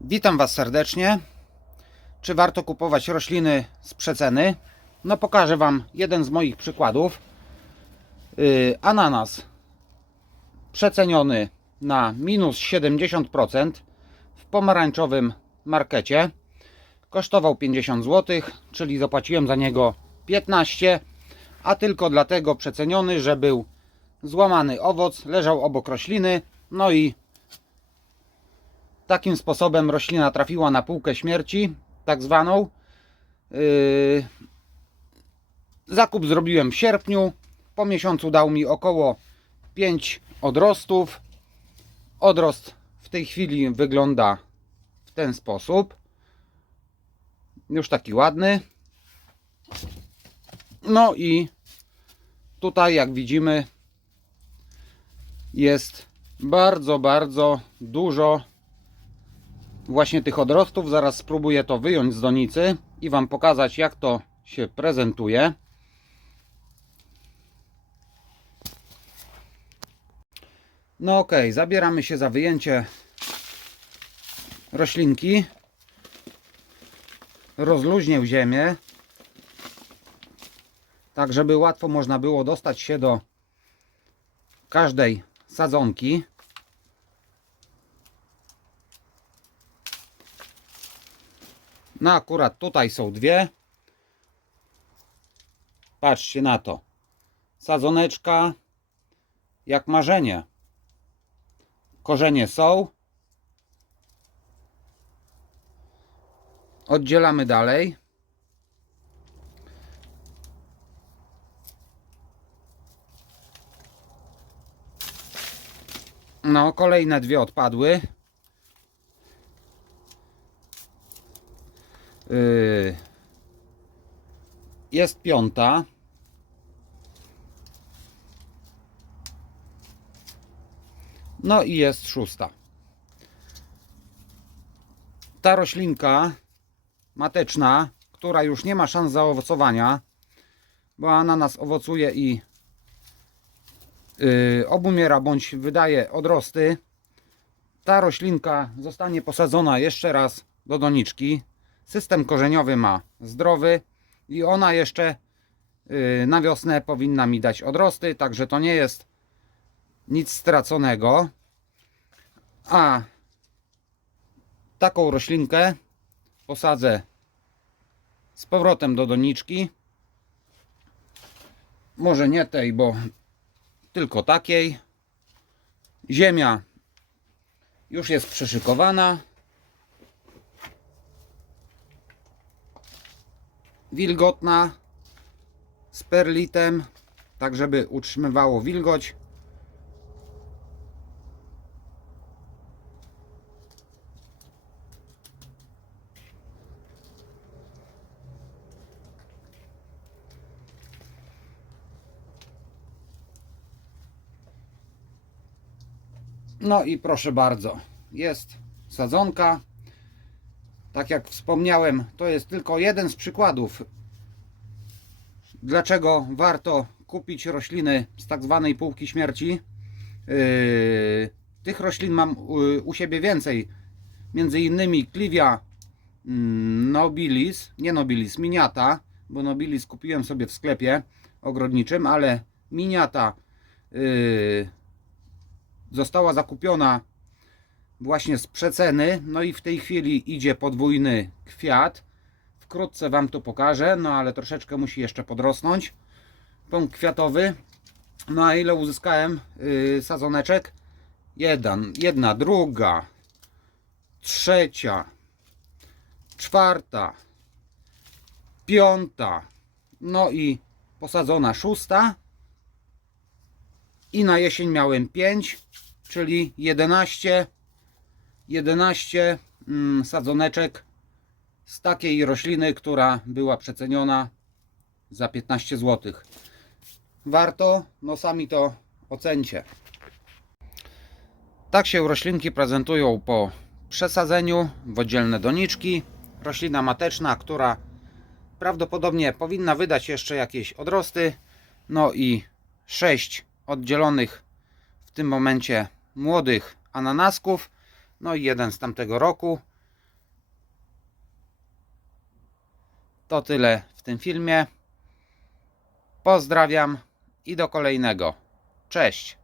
Witam Was serdecznie. Czy warto kupować rośliny z przeceny? No pokażę Wam jeden z moich przykładów. Yy, ananas przeceniony na minus 70% w pomarańczowym markecie. Kosztował 50 zł, czyli zapłaciłem za niego 15, a tylko dlatego przeceniony, że był złamany owoc, leżał obok rośliny, no i Takim sposobem roślina trafiła na półkę śmierci, tak zwaną. Yy, Zakup zrobiłem w sierpniu. Po miesiącu dał mi około 5 odrostów. Odrost w tej chwili wygląda w ten sposób. Już taki ładny. No i tutaj, jak widzimy, jest bardzo, bardzo dużo właśnie tych odrostów. Zaraz spróbuję to wyjąć z donicy i Wam pokazać, jak to się prezentuje. No ok, zabieramy się za wyjęcie roślinki. Rozluźnię ziemię, tak żeby łatwo można było dostać się do każdej sadzonki. No akurat tutaj są dwie. Patrzcie na to. Sadzoneczka jak marzenie. Korzenie są. Oddzielamy dalej. No, kolejne dwie odpadły. Jest piąta. No i jest szósta. Ta roślinka mateczna, która już nie ma szans zaowocowania, bo ananas owocuje i yy, obumiera bądź wydaje odrosty. Ta roślinka zostanie posadzona jeszcze raz do doniczki. System korzeniowy ma zdrowy i ona jeszcze yy, na wiosnę powinna mi dać odrosty, także to nie jest nic straconego. A taką roślinkę posadzę z powrotem do doniczki. Może nie tej, bo tylko takiej. Ziemia już jest przeszykowana. Wilgotna z perlitem, tak żeby utrzymywało wilgoć. No i proszę bardzo, jest sadzonka. Tak jak wspomniałem, to jest tylko jeden z przykładów, dlaczego warto kupić rośliny z tak zwanej półki śmierci. Yy, tych roślin mam u, u siebie więcej. Między innymi Clivia mm, nobilis, nie nobilis, miniata, bo nobilis kupiłem sobie w sklepie ogrodniczym, ale miniata yy, została zakupiona właśnie z przeceny. No i w tej chwili idzie podwójny kwiat. Wkrótce Wam to pokażę, no ale troszeczkę musi jeszcze podrosnąć. Pąk kwiatowy. No a ile uzyskałem yy, sadzoneczek? Jeden, jedna, druga, trzecia, czwarta, piąta, no i posadzona szósta. I na jesień miałem 5, czyli 11 11 mm, sadzoneczek z takiej rośliny, która była przeceniona za 15 zł. Warto? No sami to ocencie. Tak się roślinki prezentują po przesadzeniu w oddzielne doniczki. Roślina mateczna, która prawdopodobnie powinna wydać jeszcze jakieś odrosty. No i 6 oddzielonych w tym momencie młodych ananasków no i jeden z tamtego roku. To tyle w tym filmie. Pozdrawiam i do kolejnego. Cześć!